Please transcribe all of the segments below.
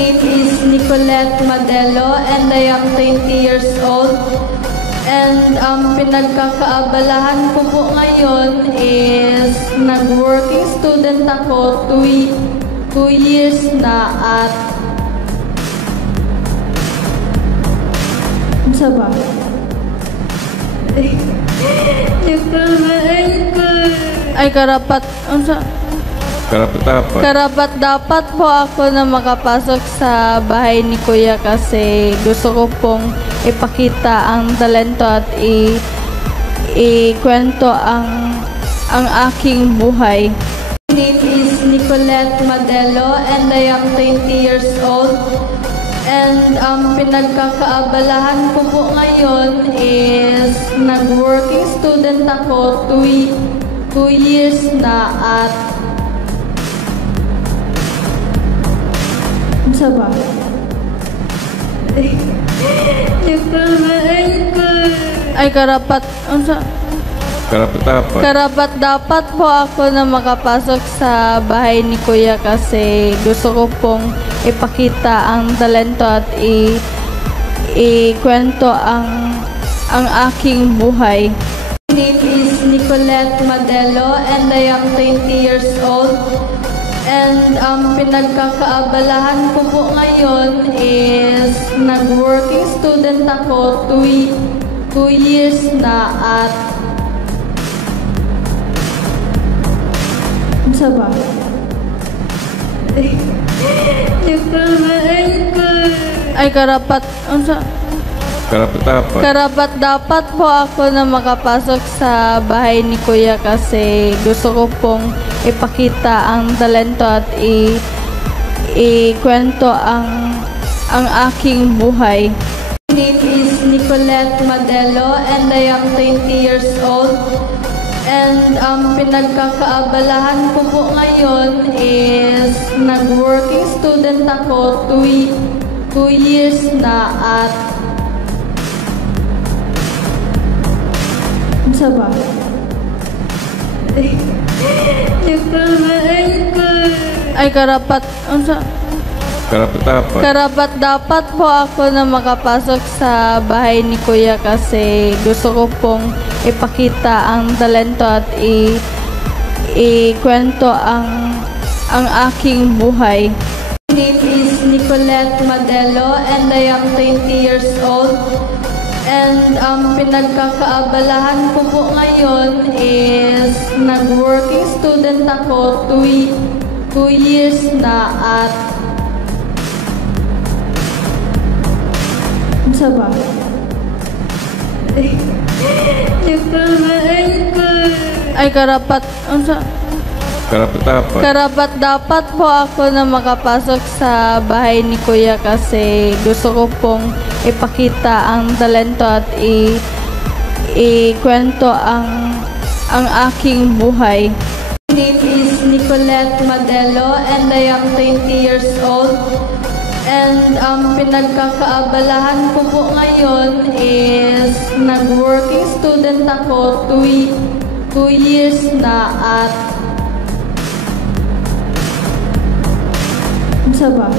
name is Nicolette Madelo and I am 20 years old. And ang pinagkakaabalahan ko po ngayon is nag-working student ako 2 years na at sa ba? Ay karapat karapat dapat po ako na makapasok sa bahay ni Kuya kasi gusto ko pong ipakita ang talento at ikwento ang aking buhay. My name is Nicolette Madelo and I am 20 years old. And ang pinagkakaabalahan ko po ngayon is nag-working student ako 2 years na at sa ba? Ay karapat dapat po ako na makapasok sa bahay ni Kuya kasi gusto ko pong ipakita ang talento at ikwento ang aking buhay. My name is Nicolette Madelo and I am 20 years old. And ang pinagkakaabalahan ko po ngayon is nag-working student ako 2 years na at sa ba? Ay karapat dapat po ako na makapasok sa bahay ni Kuya kasi gusto ko pong ipakita ang talento at ikwento ang aking buhay. My name is Nicolette Madelo and I am 20 years old. And ang pinagkakaabalahan ko po ngayon is nag-working student ako 2 years na at sa ba? Ay karapat dapat po ako na makapasok sa bahay ni Kuya kasi gusto ko pong ipakita ang talento at ikwento ang aking buhay. My name is Nicolette Madelo and I am 20 years old. And ang pinagkakaabalahan ko po ngayon is nag-working student ako 2 years na at sa ba? Ay karapat dapat po ako na makapasok sa bahay ni Kuya kasi gusto ko pong ipakita ang talento at ikwento ang aking buhay. My name is Nicolette Madelo and I am 20 years old. And ang pinagkakaabalahan ko po ngayon is nag-working student ako 2 years na at sa ba?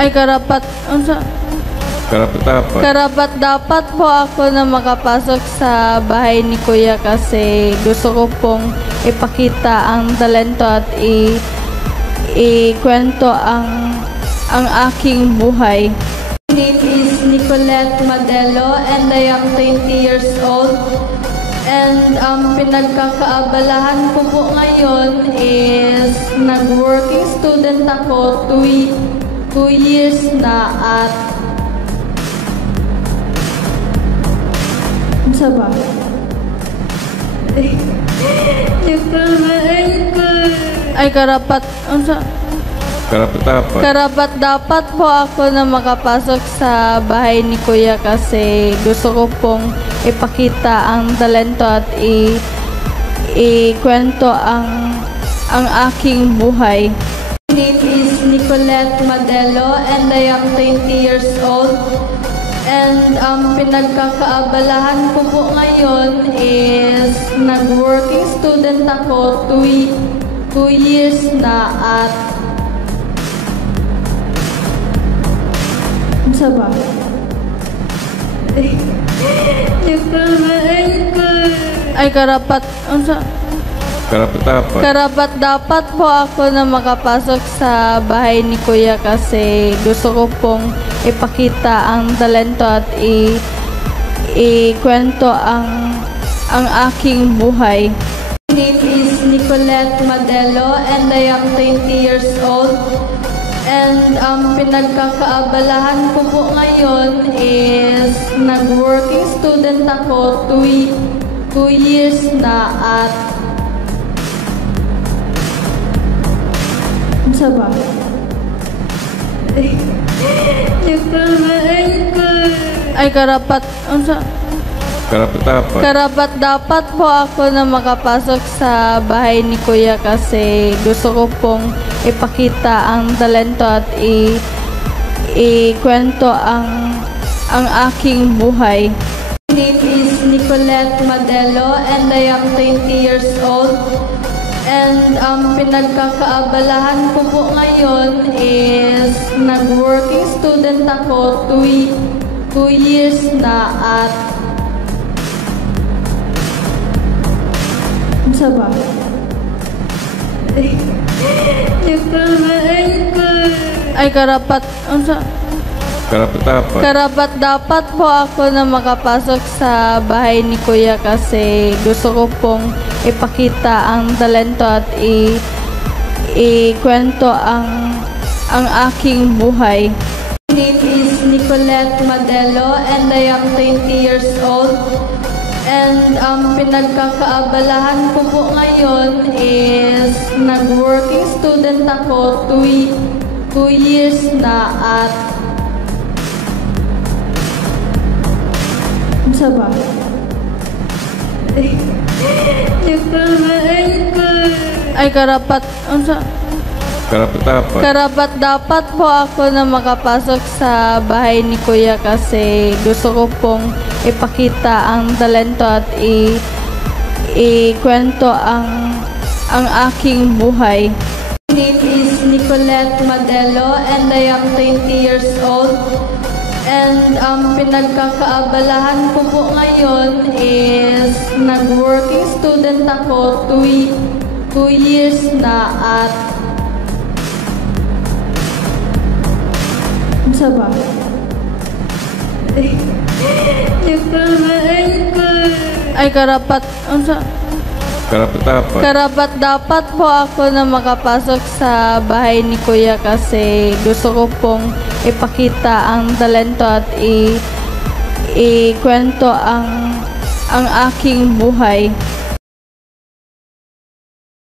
Ay karapat dapat po ako na makapasok sa bahay ni Kuya kasi gusto ko pong ipakita ang talento at ikwento ang aking buhay. My name is Nicolette Madelo and I am 20 years old. And ang pinagkakaabalahan ko po ngayon is nag-working student ako 2 years na at sa ba? Ay karapat dapat po ako na makapasok sa bahay ni Kuya kasi gusto ko pong ipakita ang talento at ikwento ang aking buhay. My name is Nicolette Madelo and I am 20 years old. And ang pinagkakaabalahan ko po ngayon is nag-working student ako 2 2 years na at sa ba? Ay karapat karapat dapat po ako na makapasok sa bahay ni Kuya kasi gusto ko pong ipakita ang talento at ikwento ang aking buhay. My name is Nicolette Madelo and I am 20 years old. And pinagkakaabalahan ko po ngayon is nag-working student ako 2 years na at sa ba? Ay karapat karapat dapat po ako na makapasok sa bahay ni Kuya kasi gusto ko pong ipakita ang talento at ikwento ang aking buhay. My name is Nicolette Madelo and I am 20 years old. And pinagkakaabalahan ko po ngayon is nag-working student ako 2 years na at sa ba? Ay karapat karapat dapat po ako na makapasok sa bahay ni Kuya kasi gusto ko pong ipakita ang talento at ikwento ang aking buhay. My name is Nicolette Madelo and I am 20 years old. And pinagkakaabalahan ko po ngayon is nag-working student ako 2 years na at sa ba? Ay karapat karapat dapat po ako na makapasok sa bahay ni Kuya kasi gusto ko pong ipakita ang talento at ikwento ang aking buhay. My name is Nicolette Madelo and I am 20 years old. And pinagkakaabalahan ko po ngayon is nag-working student ako 2 years na at sa ba? Ay karapat karapat dapat po ako na makapasok sa bahay ni Kuya kasi gusto ko pong ipakita ang talento at ikwento ang aking buhay.